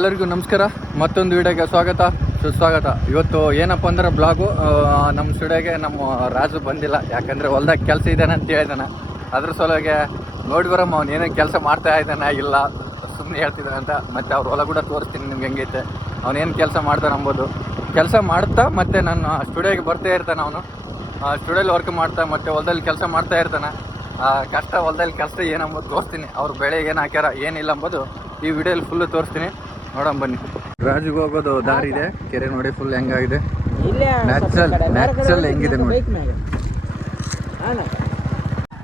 ಎಲ್ಲರಿಗೂ ನಮಸ್ಕಾರ. ಮತ್ತೊಂದು ವಿಡಿಯೋಗೆ ಸ್ವಾಗತ. ಸುಸ್ವಾಗತ. ಇವತ್ತು ಏನಪ್ಪ ಅಂದ್ರೆ ಬ್ಲಾಗು ನಮ್ಮ ಸ್ಟುಡಿಯೋಗೆ ನಮ್ಮ ರಾಜು ಬಂದಿಲ್ಲ. ಯಾಕಂದರೆ ಹೊಲ್ದಾಗ ಕೆಲಸ ಇದ್ದಾನೆ ಅಂತ ಹೇಳಿದಾನೆ. ಅದ್ರ ಸಲುವಾಗಿ ನೋಡಿ ಬರಮ್ಮ, ಅವ್ನು ಏನೇನು ಕೆಲಸ ಮಾಡ್ತಾ ಇದ್ದಾನೆ ಇಲ್ಲ ಸುಮ್ಮನೆ ಹೇಳ್ತಿದ್ದಾನೆ ಅಂತ. ಮತ್ತೆ ಅವ್ರ ಹೊಲ ಕೂಡ ತೋರಿಸ್ತೀನಿ ನಿಮ್ಗೆ ಹೆಂಗೈತೆ. ಅವನೇನು ಕೆಲಸ ಮಾಡ್ತಾನೆ ಅಂಬೋದು. ಕೆಲಸ ಮಾಡ್ತಾ ಮತ್ತೆ ನನ್ನ ಸ್ಟುಡಿಯೋಗೆ ಬರ್ತಾ ಇರ್ತಾನೆ ಅವನು. ಸ್ಟುಡಿಯೋಲಿ ವರ್ಕ್ ಮಾಡ್ತಾ, ಮತ್ತೆ ಹೊಲದಲ್ಲಿ ಕೆಲಸ ಮಾಡ್ತಾ ಇರ್ತಾನೆ. ಕಷ್ಟ ಹೊಲದಲ್ಲಿ ಕಷ್ಟ ಏನಂಬೋದು ತೋರಿಸ್ತೀನಿ. ಅವ್ರ ಬೆಳೆ ಏನು ಹಾಕ್ಯಾರ, ಏನಿಲ್ಲ ಅಂಬೋದು ಈ ವಿಡಿಯೋಲಿ ಫುಲ್ಲು ತೋರಿಸ್ತೀನಿ. ನೋಡೋಣ ಬನ್ನಿ. ರಾಜುಗೆ ಹೋಗೋದು ದಾರಿ ಇದೆ. ಕೆರೆ ನೋಡಿ ಫುಲ್ ಹೆಂಗಾಗಿದೆ. ನ್ಯಾಚುರಲ್ ನ್ಯಾಚುರಲ್ ಹೆಂಗಿದೆ ನೋಡಿ.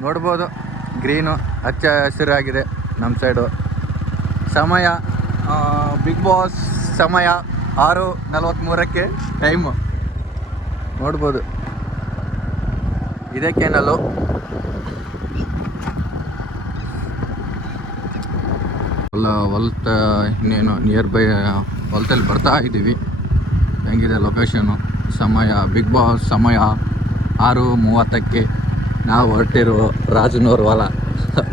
ನೋಡ್ಬೋದು ಗ್ರೀನು ಹಚ್ಚ ಹಸಿರಾಗಿದೆ ನಮ್ಮ ಸೈಡು ಸಮಯ ಬಿಗ್ ಬಾಸ್ ಸಮಯ ಆರು ನಲವತ್ತ್ಮೂರಕ್ಕೆ ಟೈಮು ನೋಡ್ಬೋದು. ಇದೇ ಕೆನಲ್ಲು ಹೊಲ ಹೊಲ್ತ ಇನ್ನೇನು ನಿಯರ್ ಬೈ ಹೊಲದಲ್ಲಿ ಬರ್ತಾ ಇದ್ದೀವಿ. ಹೆಂಗಿದೆ ಲೊಕೇಶನು ಸಮಯ ಬಿಗ್ ಬಾಸ್ ಸಮಯ. ಆರು ಮೂವತ್ತಕ್ಕೆ ನಾವು ಹೊರಟಿರೋ ರಾಜನವ್ರ ಹೊಲ.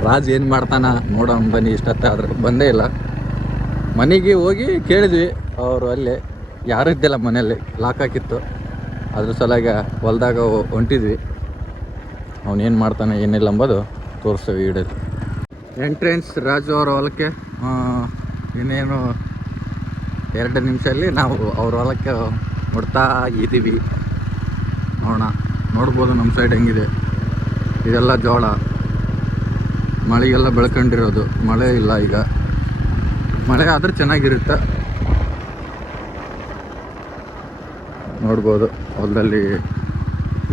ರಾಜ್ ಏನು ಮಾಡ್ತಾನ ನೋಡೋಣ ಬನ್ನಿ ಇಷ್ಟೊತ್ತಾದ್ರೆ ಬಂದೇ ಇಲ್ಲ. ಮನೆಗೆ ಹೋಗಿ ಕೇಳಿದ್ವಿ, ಅವರು ಅಲ್ಲೇ. ಯಾರು ಇದ್ದಿಲ್ಲ ಮನೆಯಲ್ಲಿ ಲಾಕ್ ಹಾಕಿತ್ತು. ಅದ್ರ ಸಲಾಗ ಹೊಲ್ದಾಗ ಹೊಂಟಿದ್ವಿ. ಅವನೇನು ಮಾಡ್ತಾನೆ ಏನಿಲ್ಲ ಅಂಬೋದು ತೋರಿಸ್ತೇವೆ ವಿಡಿಯೋ ಎಂಟ್ರೆನ್ಸ್ ರಾಜು ಅವರ ಹೊಲಕ್ಕೆ. ಇನ್ನೇನು ಎರಡು ನಿಮಿಷದಲ್ಲಿ ನಾವು ಅವ್ರ ಹೊಲಕ್ಕೆ ಮುಡ್ತಾ ಇದ್ದೀವಿ. ನೋಡೋಣ, ನೋಡ್ಬೋದು ನಮ್ಮ ಸೈಡ್ ಹೆಂಗಿದೆ. ಇದೆಲ್ಲ ಜೋಳ. ಮಳೆಗೆಲ್ಲ ಬೆಳ್ಕೊಂಡಿರೋದು. ಮಳೆ ಇಲ್ಲ ಈಗ. ಮಳೆ ಆದ್ರೆ ಚೆನ್ನಾಗಿರುತ್ತೆ. ನೋಡ್ಬೋದು, ಹೊಲದಲ್ಲಿ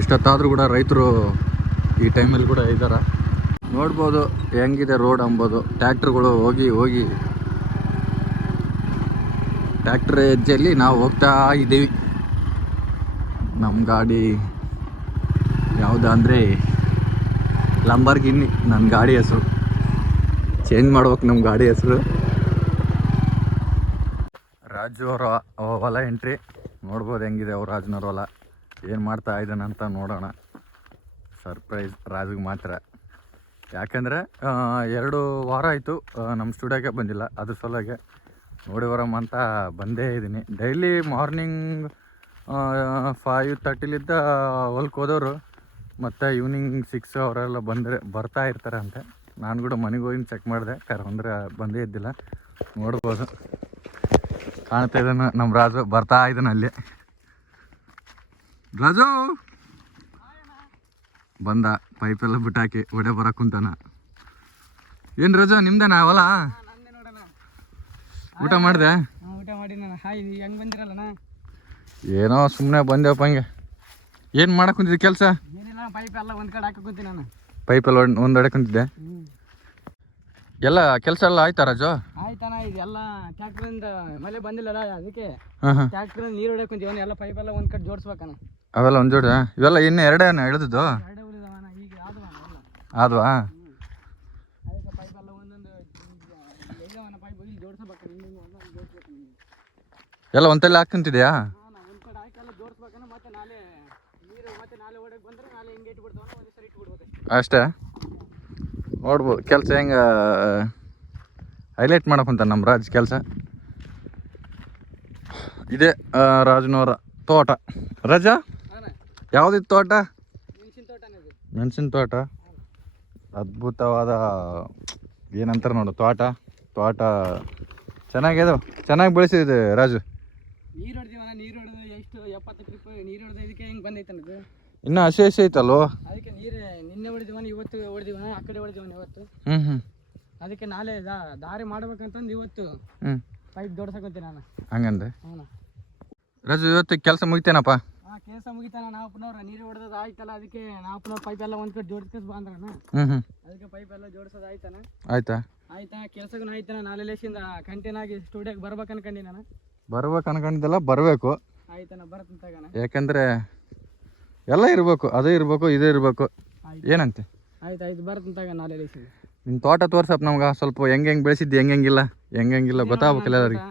ಇಷ್ಟೊತ್ತಾದರೂ ಕೂಡ ರೈತರು ಈ ಟೈಮಲ್ಲಿ ಕೂಡ ಇದ್ದಾರೆ ನೋಡ್ಬೋದು, ಹೆಂಗಿದೆ ರೋಡ್ ಅಂಬೋದು. ಟ್ಯಾಕ್ಟ್ರುಗಳು ಹೋಗಿ ಹೋಗಿ ಟ್ಯಾಕ್ಟ್ರ್ ಹೆಜ್ಜೆಯಲ್ಲಿ ನಾವು ಹೋಗ್ತಾ ಇದ್ದೀವಿ. ನಮ್ಮ ಗಾಡಿ ಯಾವುದು ಅಂದರೆ ಲಂಬರ್ಗಿನ್ನಿ ನನ್ನ ಗಾಡಿ ಹೆಸರು. ಚೇಂಜ್ ಮಾಡ್ಬೇಕು ನಮ್ಮ ಗಾಡಿ ಹೆಸರು. ರಾಜು ಅವರ ಹೊಲ ಎಂಟ್ರಿ ನೋಡ್ಬೋದು ಹೆಂಗಿದೆ ಅವ್ರ ರಾಜನವ್ರ ಹೊಲ. ಏನು ಮಾಡ್ತಾ ಇದ್ದಾನೆ ಅಂತ ನೋಡೋಣ. ಸರ್ಪ್ರೈಸ್ ರಾಜುಗೆ ಮಾತ್ರ. ಯಾಕಂದರೆ ಎರಡು ವಾರ ಆಯಿತು ನಮ್ಮ ಸ್ಟುಡಿಯೋಗೆ ಬಂದಿಲ್ಲ. ಅದ್ರ ಸಲುವಾಗಿ ನೋಡಿ ಬರಮ್ಮ ಅಂತ ಬಂದೇ ಇದ್ದೀನಿ ಡೈಲಿ ಮಾರ್ನಿಂಗ್ ಫೈವ್ ತರ್ಟಿಲಿದ್ದ ಹೊಲ್ಕ್ ಹೋದವರು, ಮತ್ತು ಈವ್ನಿಂಗ್ ಸಿಕ್ಸ್ ಅವರೆಲ್ಲ ಬಂದರೆ, ಬರ್ತಾ ಇರ್ತಾರೆ ಅಂತೆ. ನಾನು ಕೂಡ ಮನೆಗೆ ಹೋಗಿ ಚೆಕ್ ಮಾಡಿದೆ. ಕರೆ ಅಂದರೆ ಬಂದೇ ಇದ್ದಿಲ್ಲ. ನೋಡ್ಬೋದು. ಕಾಣ್ತಾ ಇದ್ದಾನೆ ನಮ್ಮ ರಾಜು ಬರ್ತಾ ಇದ್ದಾನೆ ಅಲ್ಲಿ. ರಾಜು! ಬಂದ ಪೈಪೆಲ್ಲ ಬಿಟ್ಟಾಕಿ ಒಡೆ ಬರಕ್ಕೆ ಕುಂತಾನ. ಏನ್ ರಜಾ ನಿಮ್ದೇನಾ ಅವಲಾ ಊಟ ಮಾಡಿದೆ? ಊಟ ಮಾಡಿ ನಾನು ಹಾಯ್ ಹೆಂಗೆ ಬಂದಿರಲ್ಲಣ್ಣ ಏನೋ ಸುಮ್ಮನೆ ಬಂದೇವಪ್ಪ ಹಂಗೆ. ಏನು ಮಾಡಕ್ ಕುಂತಿದ್ದೆ ಕೆಲಸ? ಏನಿಲ್ಲ ಪೈಪ್ ಎಲ್ಲ ಒಂದ್ ಕಡೆ ಹಾಕಿ ಕುಂತೀನಿ ನಾನು. ಪೈಪೆಲ್ಲ ಒಂದೆಡೆ ಕುಂತಿದ್ದೆ? ಎಲ್ಲ ಕೆಲಸ ಎಲ್ಲ ಆಯ್ತಾ ರಾಜು? ಆಯ್ತಾನ ಇದೆಲ್ಲ ಟ್ಯಾಕ್ಟ್ರಿಂದ ಮಳೆ ಬಂದಿಲ್ಲ ಅದಕ್ಕೆ ಹಾಂ ನೀರು ಹೊಡೆಯಕ್ಕೆ ಕುಂತೀವಿ. ಎಲ್ಲ ಪೈಪ್ ಎಲ್ಲ ಒಂದ್ ಕಡೆ ಜೋಡಿಸ್ಬೇಕಣ್ಣ. ಅವೆಲ್ಲ ಒಂದು ಜೋಡಿ ಇವೆಲ್ಲ ಇನ್ನು ಎರಡೇನ ಹಿಡಿದಿದ್ದು ಎರಡೇ ಉಳಿದವಣ್ಣ ಈಗ ಆದವಣ್ಣ ಎಲ್ಲ ಆದ್ವಾ? ಎಲ್ಲ ಒಂದಲ್ಲಿ ಹಾಕಂತಿದ್ಯಾ ಹಾಂ ಒಂದ್ ಕಡೆ ಹಾಕಿ ಎಲ್ಲ ಮತ್ತೆ ನಾಳೆ ನೀರು ಮತ್ತೆ ನಾಳೆ ಹೊಡಕ್ ಬಂದ್ರೆ ನಾಳೆ ಹಿಂಗೆ ಇಟ್ಬಿಡ್ತಾವಣ್ಣ ಒಂದೇ ಸರಿ ಇಟ್ಬಿಡ್ಬೇಕು ಅಷ್ಟೇ? ನೋಡ್ಬೋದು. ಕೆಲಸ ಹೆಂಗೆ ಹೈಲೈಟ್ ಮಾಡಕ್ಕಂತ ನಮ್ಮ ರಾಜ್ ಕೆಲಸ? ಇದೆ ರಾಜನವರ ತೋಟ. ರಜಾ? ಯಾವುದು ಯಾವುದಿತ್ತು ತೋಟ? ಮೆಣಸಿನ ತೋಟ. ಅದ್ಭುತವಾದ ಏನಂತಾರೆ ನೋಡು ತೋಟ ತೋಟ. ಚೆನ್ನಾಗಿದೆ ಚೆನ್ನಾಗಿ ಬೆಳೆಸಿದೆ ರಾಜು. ನೀರು ಹೊಡೆದಿವನ ನೀರು ಹೊಡೆದು ಎಷ್ಟು ಎಪ್ಪತ್ತು ಟ್ರಿಪ್ ನೀರು ಹೊಡೆದು ಇದಕ್ಕೆ ಹೆಂಗೆ ಬಂದೈತೆ ಇದು ಇನ್ನೂ ಹಸಿ ಹಸಿ ಐತಲ್ವೋ? ಅದಕ್ಕೆ ನೀರು ನಿನ್ನೆ ಹೊಡೆದಿವನ ಇವತ್ತು ಹೊಡೆದಿವನ ಆ ಕಡೆ ಹೊಡೆದಿವನ ಇವತ್ತು. ಹ್ಞೂ ಹ್ಞೂ ಅದಕ್ಕೆ ನಾಳೆ ದಾರಿ ಮಾಡ್ಬೇಕಂತಂದು ಇವತ್ತು ಹ್ಞೂ ಪೈಪ್ ದೊಡ್ಸಕಂತೀನಿ ನಾನು. ಹಂಗಂದ್ರೆ ಹ್ಞೂ ರಾಜು ಇವತ್ತು ಕೆಲಸ ಮುಗಿತೇನಪ್ಪ? ಆ ಕೆಲಸ ಮುಗಿತಾನ ನಾವು ಪುನಃ ನೀರು ಹೊಡೆದ ಆಯ್ತಲ್ಲ ಅದಕ್ಕೆ ನಾವು ಪುನಃ ಪೈಪ್ ಎಲ್ಲ ಒಂದು ಕಡೆ ಜೋಡಿಸ್ಕೊಸ್ ಬಂದ್ರಣ ಅದಕ್ಕೆ ಪೈಪ್ ಎಲ್ಲ ಜೋಡಿಸೋದು ಆಯ್ತಾನ? ಆಯ್ತಾ? ಆಯ್ತಾ? ಕೆಲಸಗೂ ಆಯ್ತಾನ? ನಾಳೆ ಲೇಸಿಂದ ಕಂಟಿನ್ಯೂ ಆಗಿ ಸ್ಟುಡಿಯೋಗೆ ಬರ್ಬೇಕು ಅನ್ಕೊಂಡಿ ನಾನು ಬರ್ಬೇಕು ಅನ್ಕೊಂಡಿದ್ದೆಲ್ಲ ಬರಬೇಕು. ಆಯ್ತಾನ ಬರ್ತೀನಿ ತಗೋಣ. ಯಾಕಂದರೆ ಎಲ್ಲ ಇರಬೇಕು ಅದೇ ಇರಬೇಕು ಇದೇ ಇರಬೇಕು. ಏನಂತೆ? ಆಯ್ತು ಆಯ್ತು ಬರ್ತೀನಿ ತಗ ನಾಳೆ ಲೇಸಿಂದ. ನಿಮ್ಮ ತೋಟ ತೋರ್ಸಪ್ಪ ನಮ್ಗೆ ಸ್ವಲ್ಪ ಹೆಂಗ್ ಹೆಂಗ್ ಬೆಳೆಸಿದ್ದು ಹೆಂಗೆ ಹೆಂಗಿಲ್ಲ ಹೆಂಗೆ ಹೆಂಗಿಲ್ಲ ಗೊತ್ತಾಗ್ಬೇಕಲ್ಲ ಎಲ್ಲರಿಗೆ.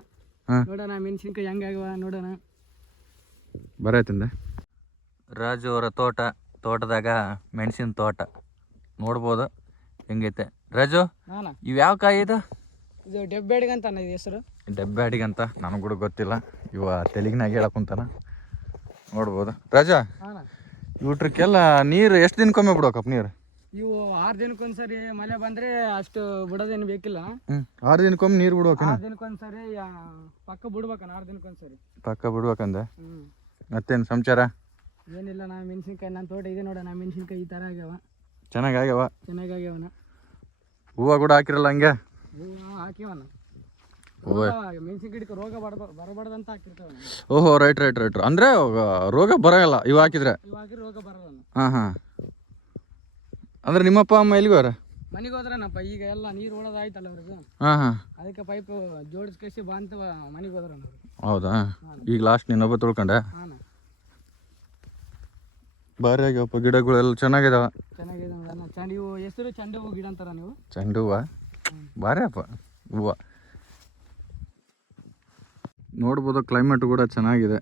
ಹಾಂ. ನೋಡೋಣ ಮೆಣಸಿನ್ಕಾಯಿ ಹೆಂಗಾಗವ ನೋಡೋಣ. ಬರೈತಂದೆ ರಾಜು ಅವರ ತೋಟ ತೋಟದಾಗ ಮೆಣಸಿನ ತೋಟ. ನೋಡ್ಬೋದು ಹೆಂಗೈತೆ. ರಾಜು ಇವ್ ಇವು ಯಾವ ಕಾಯಿ ಇದು? ಇದು ಡೆಬ್ಬೆಡ್ಗೆ ಅಂತ ಇದು ಹೆಸರು. ಡಬ್ಬೆ ಅಂತ ನನಗೆ ಕೂಡ ಗೊತ್ತಿಲ್ಲ. ಇವ ತೆಲಿಗಿನಾಗ ಹೇಳಕ್ ಕುಂತಾನ. ನೋಡ್ಬೋದು. ರಾಜ ಹಾಂ ಇವ್ಟ್ರಕ್ಕೆಲ್ಲ ನೀರು ಎಷ್ಟು ದಿನಕ್ಕೊಮ್ಮೆ ಬಿಡ್ಬೇಕಪ್ಪ ನೀರು? ಇವು ಆರು ದಿನಕ್ಕೊಂದ್ಸರಿ ಮಳೆ ಬಂದ್ರೆ ಅಷ್ಟು ಬಿಡೋದೇನು ಬೇಕಿಲ್ಲ. ಆರು ದಿನಕ್ಕೊಮ್ಮೆ ನೀರು ಬಿಡ್ಬೇಕು ಆರು ದಿನಕ್ಕೊಂದ್ಸರಿ ಪಕ್ಕ ಬಿಡ್ಬೇಕನ ಆರು ದಿನಕ್ಕೊಂದ್ಸರಿ. ಪಕ್ಕ ಬಿಡ್ಬೇಕಂದೆ? ಮತ್ತೇನು ಸಂಚಾರ? ಏನಿಲ್ಲ ನಾ ಮೆಣಸಿನ್ಕಾಯಿ ನನ್ನ ತೋಟ ಇದೆ ನೋಡ ನಾ ಮೆಣಸಿನ್ಕಾಯಿ ಈ ಥರ ಆಗ್ಯಾವ. ಚೆನ್ನಾಗಾಗ್ಯಾವ? ಚೆನ್ನಾಗಿ ಆಗ್ಯಾವನ ಹೂವು ಕೂಡ ಹಾಕಿರಲ್ಲ ಹಂಗೆ? ಹೂವು ಹಾಕಿವನ ಹೂವು. ಮೆಣಸಿನ ಗಿಡಕ್ಕೆ ರೋಗ ಬರಬ ಅಂತ ಹಾಕಿರ್ತಾವ ಓಹೋ ರೈಟ್ ರೈಟ್ ರೈಟ್ ಅಂದ್ರೆ ರೋಗ ಬರೋಲ್ಲ ಇವು ಹಾಕಿದ್ರೆ? ಇವಾಗ ರೋಗ ಬರಲ್ಲ ಹಾಂ ಹಾಂ. ಅಂದ್ರೆ ನಿಮ್ಮಪ್ಪ ಅಮ್ಮ ಎಲ್ಲಿಗೋರ ಮನೆಗೆ ಹೋದ್ರನಪ್ಪ ಈಗ ಎಲ್ಲ ನೀರು ಓಡೋದಾಯ್ತಲ್ಲ ಅವ್ರಿಗೆ ಹಾಂ ಹಾಂ. ಅದಕ್ಕೆ ಪೈಪ್ ಜೋಡಿಸ್ಕೇಸಿ ಬಾ ಅಂತ ಮನೆಗೆ ಹೋದ್ರ ಅವ್ರು. ಹೌದಾ? ಈಗ ಲಾಸ್ಟ್ ನೀನೊಬ್ಬ ತೊಳ್ಕೊಂಡೆ. ಹಾಂ ಭಾರಿ ಆಗ್ಯಾವಪ್ಪ ಗಿಡಗಳೆಲ್ಲ ಚೆನ್ನಾಗಿದಾವ? ಚೆನ್ನಾಗಿದೆ ನೋಡೋಣ ಹೂವು ಹೆಸರು ಚಂಡ ಗಿಡ ಅಂತಾರ ನೀವು? ಚೆಂಡು ಹೂವ ಭಾರಿ ಅಪ್ಪ ಹೂವು. ನೋಡ್ಬೋದು ಕ್ಲೈಮೇಟ್ ಕೂಡ ಚೆನ್ನಾಗಿದೆ.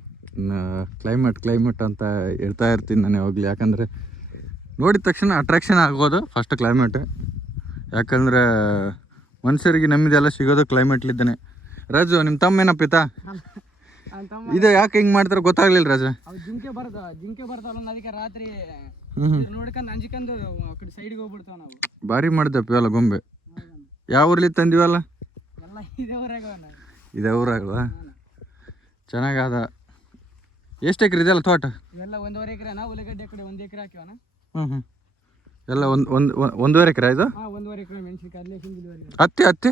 ಕ್ಲೈಮೇಟ್ ಕ್ಲೈಮೇಟ್ ಅಂತ ಹೇಳ್ತಾ ಇರ್ತೀನಿ ನಾನು ಯಾವಾಗಲೂ. ಯಾಕಂದರೆ ನೋಡಿದ ತಕ್ಷಣ ಅಟ್ರಾಕ್ಷನ್ ಆಗೋದು ಫಸ್ಟ್ ಕ್ಲೈಮೇಟ್ ಯಾಕಂದರೆ ಮನುಷ್ಯರಿಗೆ ನೆಮ್ಮದಿಯೆಲ್ಲ ಸಿಗೋದು ಕ್ಲೈಮೇಟ್ಲಿದ್ದಾನೆ ರಾಜು ನಿಮ್ಮ ತಮ್ಮ ಏನಪ್ಪಿತಾ ಇದು ಯಾಕೆ ಹಿಂಗ್ ಮಾಡ್ತಾರ ಗೊತ್ತಾಗ್ಲಿಲ್ಲ ರಾಜ. ಅವು ಜಿಂಕೆ ಬರ್ದ ಜಿಂಕೆ ಬರ್ತಾವಲ್ಲ ಅದಕ್ಕೆ ರಾತ್ರಿ ಇದ್ರ ನೋಡ್ಕೊಂಡು ಅಂಜಿಕೊಂಡು ಆ ಕಡೆ ಸೈಡ್ಗೆ ಹೋಗ್ಬಿಡ್ತಾವ ನಾವು. ಬಾರಿ ಮಾಡ್ದೆ ಇವೆಲ್ಲ ಗೊಂಬೆ. ಯಾವ ಊರ್ಲಿ ತಂದಿವಲ್ಲ? ಎಲ್ಲ ಇದೇ ಊರಾಗವ ಇದೆ ಊರಾಗಲ್ಲ ಚೆನ್ನಾಗದ ಎಷ್ಟು ಎಕರೆ ಇದೆಲ್ಲ ತೋಟ? ಇವೆಲ್ಲ ಒಂದೂವರೆ ಎಕರೆ ನಾವು ಆ ಕಡೆ ಒಂದು ಎಕರೆ ಹಾಕಿವನ ಹ್ಞೂ ಹ್ಞೂ ಎಲ್ಲ ಒಂದು ಒಂದು ಒಂದೂವರೆ ಎಕರೆ ಇದು ಹಾ ಒಂದೂವರೆ ಎಕರೆ ಮೆಣಸಿನ್ಕಾಯಿ ಅಲ್ಲೇ ಹತ್ತಿ ಹತ್ತಿ?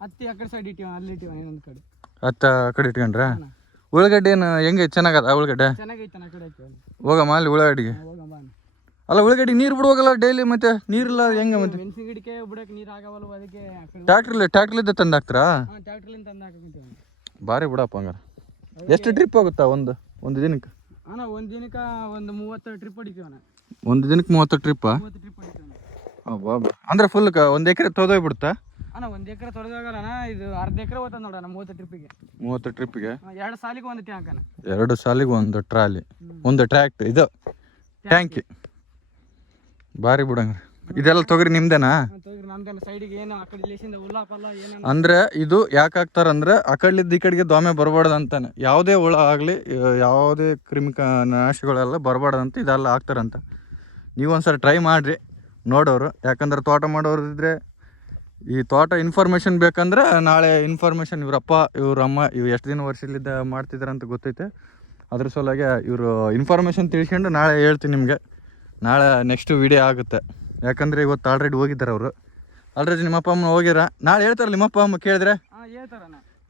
ಹತ್ತಿ ಆ ಕಡೆ ಸೈಡ್ ಇಟ್ಟಿವ ಅಲ್ಲಿ ಇಟ್ಟಿವ ಇನ್ನೊಂದು ಕಡೆ. ಹತ್ತ ಕಡೆ ಇಟ್ಕೊಂಡ್ರ? ಹಾಂ ಉಳ್ಳಾಗಡ್ಡಿ ಏನು ಹೆಂಗೆ? ಚೆನ್ನಾಗದ ಉಳ್ಳಾಗಡ್ಡೆ? ಚೆನ್ನಾಗೈತೆ ಆ ಕಡೆ ಹಾಕಿವ ಹೋಗಮ್ಮ ಅಲ್ಲಿ ಉಳ್ಳಾಗಡ್ಡಿಗೆ? ಹೋಗಮ್ಮ ಅಲ್ಲ ಉಳ್ಳಾಗಡ್ಡಿ ನೀರು ಬಿಡುವಾಗಲ್ಲ ಡೈಲಿ ಮತ್ತೆ? ನೀರಿಲ್ಲ ಹೆಂಗೆ ಮತ್ತೆ? ಮೆಣಸಿನ ಗಿಡಕ್ಕೆ ಬಿಡಕ್ಕೆ ನೀರು ಅದಕ್ಕೆ? ಟ್ಯಾಕ್ಟ್ರಲ್ಲಿ ಟ್ಯಾಕ್ಟ್ರಲ್ಲಿದ್ದ ತಂದು ಹಾಕ್ತಾರಾ? ತಂದು ಭಾರಿ ಬಿಡಪ್ಪ ಹಂಗಾರೆ. ಎಷ್ಟು ಟ್ರಿಪ್ ಹೋಗುತ್ತಾ ಒಂದು ಒಂದು ದಿನಕ್ಕೆ? ಅಣ್ಣ ಒಂದು ದಿನಕ್ಕೆ ಒಂದು ಮೂವತ್ತು ಟ್ರಿಪ್ ಒಂದು ದಿನಕ್ಕೆ ಮೂವತ್ತು ಟ್ರಿಪ್ಪಾ ಮೂವತ್ತು ಟ್ರಿಪ್ ಅಂದ್ರೆ ಫುಲ್ ಒಂದು ಎಕರೆ ತೊದೋಗ್ಬಿಡುತ್ತಾ ಅಣ್ಣ ಒಂದು ಎಕರೆ ತೊಳೆದಾಗಲ್ಲ ಇದು ಅರ್ಧ ಎಕರೆ ಹೋಗ್ತದೆ ನೋಡಣ್ಣ ಮೂವತ್ತು ಟ್ರಿಪ್ಗೆ ಮೂವತ್ತು ಟ್ರಿಪ್ಗೆ ಎರಡು ಸಾಲಿಗೆ ಒಂದು ಟ್ಯಾಂಕ್ ಅಣ್ಣ. ಎರಡು ಸಾಲಿಗೆ ಒಂದು ಟ್ರಾಲಿ. ಒಂದು ಟ್ರ್ಯಾಕ್ಟ್ ಇದು. ಟ್ಯಾಂಕಿ ಬಾರಿ ಬಿಡಂಗ ಇದೆಲ್ಲ ತೊಗರಿ ನಿಮ್ದೇನಾ? ಅಂದ್ರೆ ಇದು ಯಾಕೆ ಹಾಕ್ತಾರಂದ್ರೆ ಆ ಕಡೆಲಿದ್ದ ಈ ಕಡೆಗೆ ದೋಮೆ ಬರಬಾರ್ದು ಅಂತಾನೆ ಯಾವುದೇ ಹುಳ ಆಗಲಿ ಯಾವುದೇ ಕ್ರಿಮಿಕ ನಾಶಗಳೆಲ್ಲ ಬರಬಾರ್ದು ಅಂತ ಇದೆಲ್ಲ ಹಾಕ್ತಾರಂತ. ನೀವು ಒಂದ್ಸಲ ಟ್ರೈ ಮಾಡಿರಿ ನೋಡೋರು. ಯಾಕಂದ್ರೆ ತೋಟ ಮಾಡೋರು ಇದ್ರೆ ಈ ತೋಟ ಇನ್ಫಾರ್ಮೇಷನ್ ಬೇಕಂದ್ರೆ ನಾಳೆ ಇನ್ಫಾರ್ಮೇಷನ್ ಇವರಪ್ಪ ಇವ್ರ ಅಮ್ಮ ಇವು ಎಷ್ಟು ದಿನ ವರ್ಷಲಿದ್ದ ಮಾಡ್ತಿದ್ದಾರೆ ಅಂತ ಗೊತ್ತೈತೆ. ಅದ್ರ ಸಲುವಾಗಿ ಇವರು ಇನ್ಫಾರ್ಮೇಷನ್ ತಿಳ್ಕೊಂಡು ನಾಳೆ ಹೇಳ್ತೀನಿ ನಿಮಗೆ. ನಾಳೆ ನೆಕ್ಸ್ಟ್ ವಿಡಿಯೋ ಆಗುತ್ತೆ. ಯಾಕಂದರೆ ಇವತ್ತು ಆಲ್ರೆಡಿ ಹೋಗಿದ್ದಾರೆ ಅವರು. ಆಲ್ರೆಡಿ ನಿಮ್ಮ ಅಪ್ಪ ಅಮ್ಮ ಹೋಗಿರ? ನಾಳೆ ಹೇಳ್ತಾರಲ್ಲ ನಿಮ್ಮ ಅಪ್ಪ ಅಮ್ಮ ಕೇಳಿದ್ರೆ?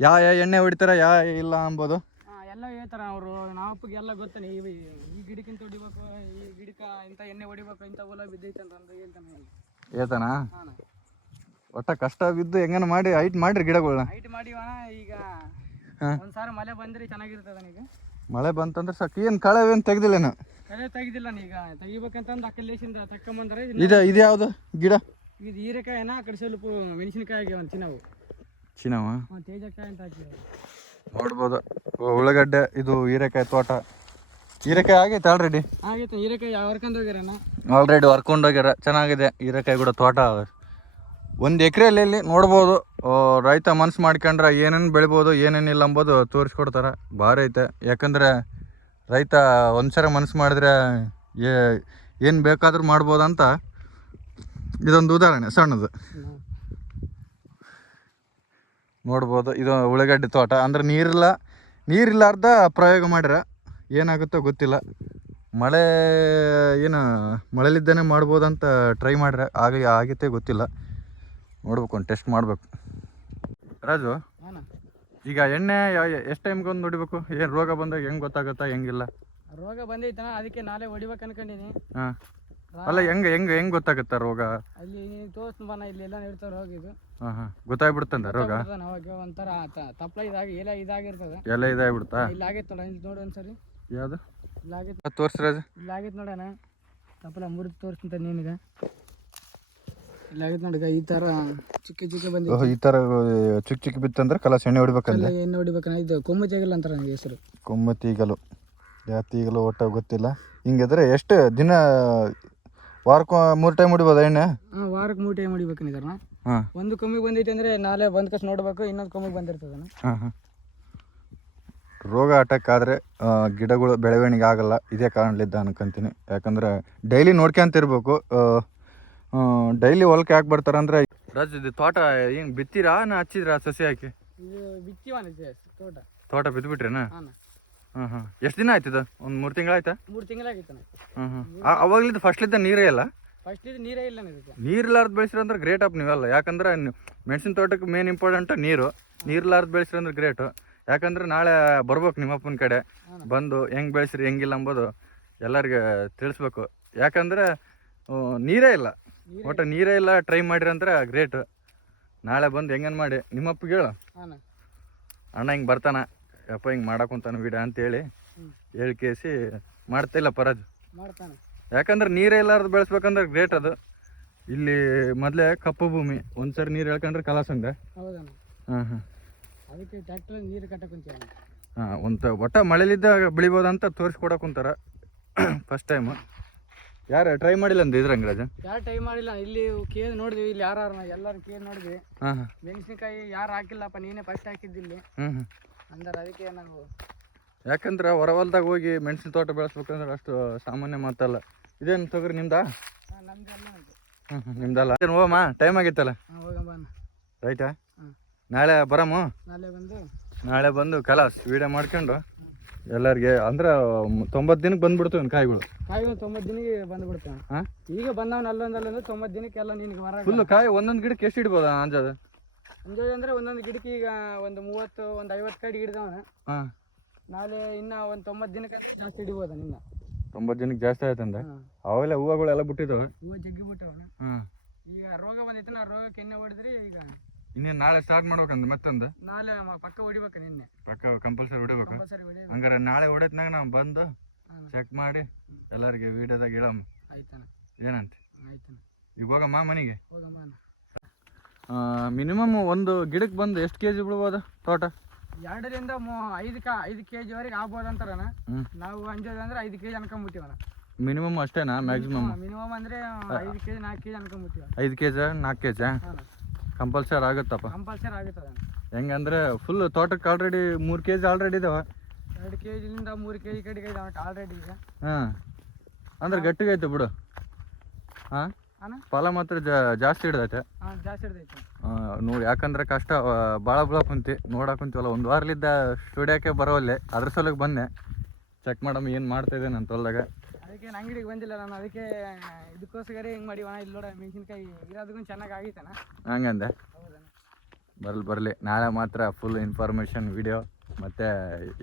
ಯಾವ ಯಾವ ಎಣ್ಣೆ ಹೊಡಿತಾರೆ ಯಾ ಇಲ್ಲ ಅಂಬೋದು? ಎಲ್ಲ ಹೇಳ್ತಾರ ಅವರು. ಗೊತ್ತಾನೆ ಈ ಈ ಗಿಡಕ್ಕಿಂತ ಹೊಡಿಬೇಕು ಈ ಗಿಡಕ್ಕೆ ಇಂಥ ಎಣ್ಣೆ ಹೊಡಿಬೇಕು ಇಂಥ ಹೊಲ ಬಿದ್ದೈತೆ ಅಂತ ಹೇಳ್ತಾನೆ ಹೇಳ್ತಾನಾ? ಒಟ್ಟ ಕಷ್ಟ ಬಿದ್ದು ಹೆಂಗನ ಮಾಡಿ ಹೈಟ್ ಮಾಡ್ರಿ ಗಿಡಗಳನ್ನ ಹೈಟ್ ಮಾಡಿವಣ ಈಗ ಮಳೆ ಬಂದ್ರೆ ಚೆನ್ನಾಗಿರ್ತದ ಈಗ ಮಳೆ ಬಂತಂದ್ರೆ ಸಾಕು ಏನು ಕಳೆ ಏನು ತೆಗ್ದಿಲ್ಲೇನು ಕಳೆ ತೆಗಿದಿಲ್ಲ ಈಗ ತೆಗಿಬೇಕಂತಂದು ತಕ್ಕೊಂಬಂದ್ರೆ ಇದು ಇದು ಯಾವುದು? ಗಿಡ? ಇದು ಹೀರೆಕಾಯಿನ ಆ ಕಡೆ ಸ್ವಲ್ಪ ಮೆಣಸಿನಕಾಯಿ ಆಗ್ಯಾವ ಚಿನ್ನವು. ಚಿನ್ನವ? ಹಾಂ ತೇಜಕಾಯಿ ಅಂತ ನೋಡ್ಬೋದು. ಉಳ್ಳಾಗಡ್ಡೆ ಇದು ಹೀರೆಕಾಯಿ ತೋಟ. ಹೀರೆಕಾಯಿ ಆಗೈತೆ ಆಲ್ರೆಡಿ ಆಗೈತೆ ಹೀರೆಕಾಯಿ ಹೊರ್ಕೊಂಡು ಹೋಗ್ಯಾರಣ್ಣ ಆಲ್ರೆಡಿ ವರ್ಕೊಂಡೋಗ್ಯಾರ ಚೆನ್ನಾಗಿದೆ ಹೀರೆಕಾಯಿ ಕೂಡ ತೋಟ. ಒಂದು ಎಕರೆಯಲ್ಲಿ ನೋಡ್ಬೋದು. ರೈತ ಮನ್ಸು ಮಾಡ್ಕೊಂಡ್ರೆ ಏನೇನು ಬೆಳಿಬೋದು ಏನೇನಿಲ್ಲ ಅಂಬೋದು ತೋರಿಸ್ಕೊಡ್ತಾರೆ. ಭಾರಿ ಐತೆ. ಯಾಕಂದರೆ ರೈತ ಒಂದ್ಸರ ಮನಸ್ಸು ಮಾಡಿದ್ರೆ ಏನು ಮಾಡ್ಬೋದು ಅಂತ ಇದೊಂದು ಉದಾಹರಣೆ ಸಣ್ಣದು. ನೋಡ್ಬೋದು, ಇದು ಉಳ್ಳಾಗಡ್ಡಿ ತೋಟ. ಅಂದ್ರೆ ನೀರಿಲ್ಲ, ನೀರಿಲ್ಲಾರ್ದ ಪ್ರಯೋಗ ಮಾಡ್ಯಾರ ಏನಾಗುತ್ತೋ ಗೊತ್ತಿಲ್ಲ. ಮಳೆ, ಏನು ಮಳೆಲಿದ್ದಾನೆ ಮಾಡ್ಬೋದಂತ ಟ್ರೈ ಮಾಡ್ರೆ. ಆಗ, ಆಗೈತೆ ಗೊತ್ತಿಲ್ಲ. ನೋಡ್ಬೇಕು ಒಂದು ಟೆಸ್ಟ್ ಮಾಡಬೇಕು. ರಾಜು ಈಗ ಎಣ್ಣೆ ಎಷ್ಟು ಟೈಮ್ಗೆ ಒಂದು ಹೊಡಿಬೇಕು? ಏನು ರೋಗ ಬಂದಾಗ ಹೆಂಗೆ ಗೊತ್ತಾಗುತ್ತಾ ಹೆಂಗಿಲ್ಲ? ರೋಗ ಬಂದೈತನ ಅದಕ್ಕೆ ನಾಳೆ ಹೊಡಿಬೇಕು ಅನ್ಕೊಂಡಿನಿ. ಹಾ. ಅಲ್ಲ ಹೆಂಗ್ ಹೆಂಗ್ ಹೆಂಗ್ ಗೊತ್ತಾಗುತ್ತಾ ರೋಗ? ಅಲ್ಲಿ ತೋರ್ಸ್ ಬನ ಇಲ್ಲಿ ಎಲ್ಲ ಇರ್ತಾವೆ ಹೋಗಿದ್ದು ಹಾಂ ಹಾಂ. ಗೊತ್ತಾಗ್ಬಿಡುತ್ತಂದ ರೋಗ? ಅವಾಗ ಒಂಥರ ತಪ್ಪಲ ಇದಾಗಿ ಎಲ್ಲ ಇದಾಗಿರ್ತದೆ. ಎಲ್ಲ ಇದಾಗ್ಬಿಡುತ್ತಾ ಇಲ್ಲಿ ಆಗೈತೆ ನೋಡ ಇಲ್ಲಿ ನೋಡಿ ಒಂದ್ಸರಿ. ಯಾವುದು? ಇಲ್ಲಿ ಆಗೈತೆ ತೋರ್ಸ್ರಾಜ ರಾಜು. ಇಲ್ಲಿ ಆಗೈತೆ ನೋಡೋಣ. ತಪ್ಪಲ ಮುರಿದು ತೋರಿಸ್ತಂತ ನಿನಗೆ. ಇಲ್ಲಿ ಆಗೈತೆ ನೋಡಿಗ ಈ ಥರ ಚಿಕ್ಕ ಚಿಕ್ಕ ಬಂದಿ ಓಹ್ ಈ ಥರ ಚಿಕ್ಕ ಚಿಕ್ಕ ಬಿತ್ತಂದ್ರೆ ಕಲಸ ಎಣ್ಣೆ ಹೊಡಿಬೇಕಂದ್ರೆ ಎಣ್ಣೆ ಹೊಡಿಬೇಕಂದ್ರೆ ಇದು ಕೊಮ್ಮು ತೆಗಿಲ್ಲ ಅಂತಾರೆ ನನಗೆ ಹೆಸರು. ಕೊಮ್ಮ ತೀಗಲು ಯಾವ ತೀಗಲು ಒಟ್ಟ ಗೊತ್ತಿಲ್ಲ. ಹಿಂಗಿದ್ರೆ ಎಷ್ಟು ದಿನ ವಾರಕ್ಕೆ ಮೂರು ಟೈಮ್ ಹೊಡಿಬೋದ ಎಣ್ಣೆ? ಹಾಂ ವಾರಕ್ಕೆ ಮೂರು ಟೈಮ್ ಹೊಡಿಬೇಕಂದಿದಾರಣ ಹಾಂ. ಒಂದು ಕೊಮ್ಮಿಗೆ ಬಂದೈತೆ ಅಂದರೆ ನಾಳೆ ಬಂದ ಕಷ್ಟ ನೋಡ್ಬೇಕು ಇನ್ನೊಂದು ಕೊಮ್ಮಿಗೆ ಬಂದಿರ್ತದನ ಹಾಂ ಹಾಂ. ರೋಗ ಅಟ್ಯಾಕ್ ಆದರೆ ಗಿಡಗಳು ಬೆಳವಣಿಗೆ ಆಗಲ್ಲ. ಇದೇ ಕಾರಣಲಿದ್ದ ಅನ್ಕೊಂತೀನಿ. ಯಾಕಂದ್ರೆ ಡೈಲಿ ನೋಡ್ಕೊಂತಿರ್ಬೇಕು ಡೈಲಿ ಹೊಲಕ್ಕೆ ಯಾಕೆ ಬರ್ತಾರಂದ್ರೆ ರಾಜ್ ಇದು ತೋಟ ಏನು ಬಿತ್ತೀರಾ ನಾ ಹಚ್ಚಿದ್ರಾ ಸಸಿ ಹಾಕಿ? ತೋಟ. ತೋಟ ಬಿತ್ಬಿಟ್ರೇನಾ? ಹಾಂ ಹಾಂ ಹಾಂ ಎಷ್ಟು ದಿನ ಆಯ್ತಿದು ಒಂದು ಮೂರು ತಿಂಗಳಾಯ್ತಾ ಮೂರು ತಿಂಗಳಾಗಿತ್ತು ಹಾಂ ಹಾಂ ಅವಾಗ್ಲಿದ್ದು ಫಸ್ಟ್ಲಿದ್ದ ನೀರೇ ಇಲ್ಲ ಫಸ್ಟ್ ಇದ್ದ ನೀರೇ ಇಲ್ಲ ನೀರ್ಲಾರ್ದ್ ಬೆಳೆಸಿರ ಅಂದ್ರೆ ಗ್ರೇಟ್ ಅಪ್ ನೀವೆಲ್ಲ. ಯಾಕಂದ್ರೆ ಮೆಣಸಿನ ತೋಟಕ್ಕೆ ಮೇನ್ ಇಂಪಾರ್ಟೆಂಟ್ ನೀರು. ನೀರ್ಲಾರ್ದು ಬೆಳೆಸಿರ ಅಂದ್ರೆ ಗ್ರೇಟು ಯಾಕಂದ್ರೆ ನಾಳೆ ಬರ್ಬೇಕು ನಿಮ್ಮ ಅಪ್ಪನ ಕಡೆ. ಬಂದು ಹೆಂಗೆ ಬೆಳೆಸ್ರಿ ಹೆಂಗಿಲ್ಲ ಅಂಬೋದು ಎಲ್ಲರಿಗೆ ತಿಳಿಸ್ಬೇಕು. ಯಾಕಂದ್ರೆ ನೀರೇ ಇಲ್ಲ. ಒಟ್ಟು ನೀರೇ ಇಲ್ಲ ಟ್ರೈ ಮಾಡಿರಿ ಅಂದ್ರೆ ಗ್ರೇಟ್ ನಾಳೆ ಬಂದು ಹೆಂಗನ್ ಮಾಡಿ? ನಿಮ್ಮ ಅಪ್ಪಗೆ ಹೇಳು ಅಣ್ಣ. ಹಿಂಗೆ ಬರ್ತಾನ. ಯಪ್ಪ ಹಿಂಗೆ ಮಾಡಾಕೊಂತಾನ ವಿಡ ಅಂತೇಳಿ ಹೇಳಿ ಕೇಸಿ ಮಾಡ್ತಿಲ್ಲ ಪರಾಜ್. ಮಾಡ್ತಾನೆ. ಯಾಕಂದ್ರೆ ನೀರೇ ಇಲ್ಲಾರ್ದು ಬೆಳೆಸ್ಬೇಕಂದ್ರೆ ಗ್ರೇಟ್ ಅದು. ಇಲ್ಲಿ ಮೊದಲೇ ಕಪ್ಪು ಭೂಮಿ ಒಂದ್ಸರಿ ನೀರು ಹೇಳ್ಕೊಂಡ್ರೆ ಕಲಾಸಂಗ ಹಾಂ ಹಾಂ. ಅದಕ್ಕೆ ನೀರು ಹಾಂ ಒಂದು ಒಟ್ಟ ಮಳೆಲಿದ್ದ ಬೆಳಿಬೋದಂತ ತೋರಿಸ್ಕೊಡಕ್ ಕುಂತಾರ. ಫಸ್ಟ್ ಟೈಮು ಯಾರು ಟ್ರೈ ಮಾಡಿಲ್ಲ ಅಂದ ಇದ್ರಂಗ ರಾಜ? ಯಾರು ಟ್ರೈ ಮಾಡಿಲ್ಲ ಇಲ್ಲಿ ಕೇಳಿ ನೋಡಿದ್ವಿ ಇಲ್ಲಿ ಯಾರು ಎಲ್ಲರೂ ಕೇಳಿ ನೋಡಿದ್ವಿ. ಹಾಂ ಹಾಂ. ಮೆಣಸಿನ್ಕಾಯಿ ಯಾರು ಹಾಕಿಲ್ಲಪ್ಪ ನೀನೇ ಫಸ್ಟ್ ಹಾಕಿದ್ದಿಲ್ಲಿ. ಹ್ಞೂ ಹ್ಞೂ ಅಂದ್ರೆ ಅದಕ್ಕೆ ನಾವು ಯಾಕಂದ್ರೆ ಹೊರ ಹೊಲ್ದಾಗ ಹೋಗಿ ಮೆಣಸಿನ ತೋಟ ಬೆಳೆಸ್ಬೇಕಂದ್ರೆ ಅಷ್ಟು ಸಾಮಾನ್ಯ ಮಾತಲ್ಲ. ಇದೇನು ತೊಗರಿ ನಿಮ್ದಾ? ಹ್ಞೂ ಹ್ಞೂ ನಿಮ್ದಲ್ಲ? ಏನು ಹೋಗಮ್ಮ ಟೈಮ್ ಆಗಿತ್ತಲ್ಲ ರೈಟಾ ನಾಳೆ ಬರಮ್ಮ ನಾಳೆ ಬಂದು? ನಾಳೆ ಬಂದು ಕಲಾಸ್ ವಿಡಿಯೋ ಮಾಡ್ಕೊಂಡು. ಎಲ್ಲರಿಗೆ ಅಂದ್ರೆ ತೊಂಬತ್ತು ದಿನಕ್ಕೆ ಬಂದ್ಬಿಡ್ತೀವಿ ಕಾಯಿಗಳು. ಕಾಯಿಗಳು ತೊಂಬತ್ತು ದಿನಕ್ಕೆ ಬಂದ್ಬಿಡ್ತಾನೆ ಹಾಂ ಈಗ ಬಂದವನ ಅಲ್ಲೊಂದಲ್ಲೊಂದು ಅಲ್ಲೊಂದು ತೊಂಬತ್ತು ದಿನಕ್ಕೆ ಎಲ್ಲ ನಿನಗೆ ಬರ ಫುಲ್ ಕಾಯಿ ಒಂದೊಂದು ಗಿಡಕ್ಕೆ ಎಷ್ಟು ಇಡ್ಬೋದ ಅಂಜದ? ಅಂಜದ ಅಂದ್ರೆ ಒಂದೊಂದು ಗಿಡಕ್ಕೆ ಈಗ ಒಂದು ಮೂವತ್ತು ಒಂದು ಐವತ್ತು ಕಡೆ ಹಿಡಿದವನ ಹಾಂ ನಾಳೆ ಇನ್ನ ಒಂದು ತೊಂಬತ್ತು ದಿನಕ್ಕೆ ಜಾಸ್ತಿ ಹಿಡಿಬೋದ ನಿನ್ನ? ತೊಂಬತ್ತು ದಿನಕ್ಕೆ ಜಾಸ್ತಿ ಆಯ್ತಂದ ಅವೆಲ್ಲ ಹೂವುಗಳೆಲ್ಲ ಬಿಟ್ಟಿದ್ದಾವೆ. ಹೂವು ಜಗ್ಗಿ ಬಿಟ್ಟವನ. ಹಾಂ. ಈಗ ರೋಗ ಬಂದಿತ್ತು ನಾ ರೋಗಕ್ಕೆ ಎಣ್ಣೆ ಹೊಡೆದ್ರಿ ಈಗ ಇನ್ನೇನು ನಾಳೆ ಸ್ಟಾರ್ಟ್ ಮಾಡ್ಬೇಕಂದ ಮತ್ತೊಂದು? ನಾಳೆ ಮ- ಪಕ್ಕ ಹೊಡಿಬೇಕು ನಿನ್ನೆ. ಪಕ್ಕ ಕಂಪಲ್ಸರಿ ಹೊಡಿಬೇಕು. ಕಂಪಲ್ಸರಿ ಹೊಡಿಬೇಕು. ಹಂಗಾರೆ ನಾಳೆ ಹೊಡೆತ್ನಾಗ ನಾವು ಬಂದು ಚೆಕ್ ಮಾಡಿ ಎಲ್ಲರಿಗೆ ವಿಡಿಯೋದಾಗ ಇಳಮ್ಮ ಆಯ್ತಣ್ಣ. ಏನಂತ? ಆಯ್ತಣ್ಣ. ಈಗ ಹೋಗಮ್ಮ ಮನೆಗೆ? ಹೋಗಮ್ಮ ಅಣ್ಣ. ಮಿನಿಮಮ್ ಒಂದು ಗಿಡಕ್ಕೆ ಬಂದು ಎಷ್ಟು ಕೆ ಜಿ ಬಿಡ್ಬೋದು ತೋಟ? ಎರಡರಿಂದ ಮೂ ಐದು ಕಾ ಐದು ಕೆ ಜಿವರೆಗೆ ಆಗ್ಬೋದು ಅಂತಾರಣ್ಣ. ನಾವು ಅಂಜೋದು ಅಂದ್ರೆ ಐದು ಕೆ ಜಿ ಅನ್ಕೊಂಬಿಟ್ಟಿವಣ್ಣ ಮಿನಿಮಮ್ ಅಷ್ಟೇನಾ ಮ್ಯಾಕ್ಸಿಮಮ್ ಮಿನಿಮಮ್ ಅಂದ್ರೆ ಐದು ಕೆ ಜಿ ನಾಲ್ಕು ಕೆ ಜಿ ಅನ್ಕೊಂಬಿಟ್ಟಿವ ಐದು ಕೆ ಜಿ ನಾಲ್ಕು ಕೆ ಜಿ ಹಾಂ. ಕಂಪಲ್ಸರಿ ಆಗುತ್ತಪ್ಪ. ಕಂಪಲ್ಸರಿ ಆಗುತ್ತದೆ ಹೆಂಗಂದ್ರೆ ಫುಲ್ ತೋಟಕ್ಕೆ ಆಲ್ರೆಡಿ ಮೂರು ಕೆ ಜಿ ಆಲ್ರೆಡಿ ಇದಾವೆ. ಎರಡು ಕೆ ಜಿಲಿಂದ ಮೂರು ಕೆ ಜಿ ಕಡೆಗೆ ಇದಾವೆ ಆಲ್ರೆಡಿ ಈಗ. ಹಾಂ. ಅಂದ್ರೆ ಗಟ್ಟಿಗೈತೆ ಬಿಡು. ಹಾಂ? ಫಲ ಮಾತ್ರ ಜಾಸ್ತಿ ಹಿಡ್ದೈತೆ. ಜಾಸ್ತಿ ಹಿಡ್ದೈತೆ. ನೋಡಿ ಯಾಕಂದ್ರೆ ಕಷ್ಟ ಭಾಳ ಭಾಳ ಕುಂತಿ. ನೋಡಕ್ಕೆ ಕುಂತೀವಲ್ಲ ಒಂದು ವಾರಲಿದ್ದ ಸ್ಟುಡಿಯೋಕ್ಕೆ ಬರೋಲ್ಲೇ ಅದ್ರ ಸಲುವಾಗಿ ಬಂದೆ. ಚೆಕ್ ಮಾಡಮ್ಮ ಏನು ಮಾಡ್ತಾ ಇದೆ ನನ್ನ ಹೊಲ್ದಾಗ ಅದಕ್ಕೆ ನಾನು ಅಂಗಡಿಗೆ ಬಂದಿಲ್ಲ, ನಾನು ಅದಕ್ಕೆ ಇದಕ್ಕೋಸ್ಕರ ಹಿಂಗೆ ಮಾಡಿವಣ ಇಲ್ಲಿ ನೋಡ ಮೆಣಸಿನ್ಕಾಯಿ ಇರೋದಕ್ಕೂ ಚೆನ್ನಾಗಿ ಆಗೈತನ ಹಂಗಂದೆ. ಬರ್ಲಿ, ಬರಲಿ. ನಾಳೆ ಮಾತ್ರ ಫುಲ್ ಇನ್ಫಾರ್ಮೇಷನ್ ವಿಡಿಯೋ ಮತ್ತು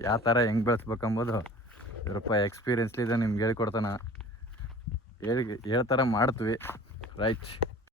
ಯಾವ ಥರ ಹೆಂಗೆ ಬೆಳೆಸ್ಬೇಕಂಬೋದು ಇದ್ರಪ್ಪ ಎಕ್ಸ್ಪೀರಿಯನ್ಸ್ಲಿದೆ ನಿಮ್ಗೆ ಹೇಳ್ಕೊಡ್ತಾನೆ. ಹೇಳಿ ಹೇಳ್ತಾರ ಮಾಡ್ತೀವಿ. ರೈಟ್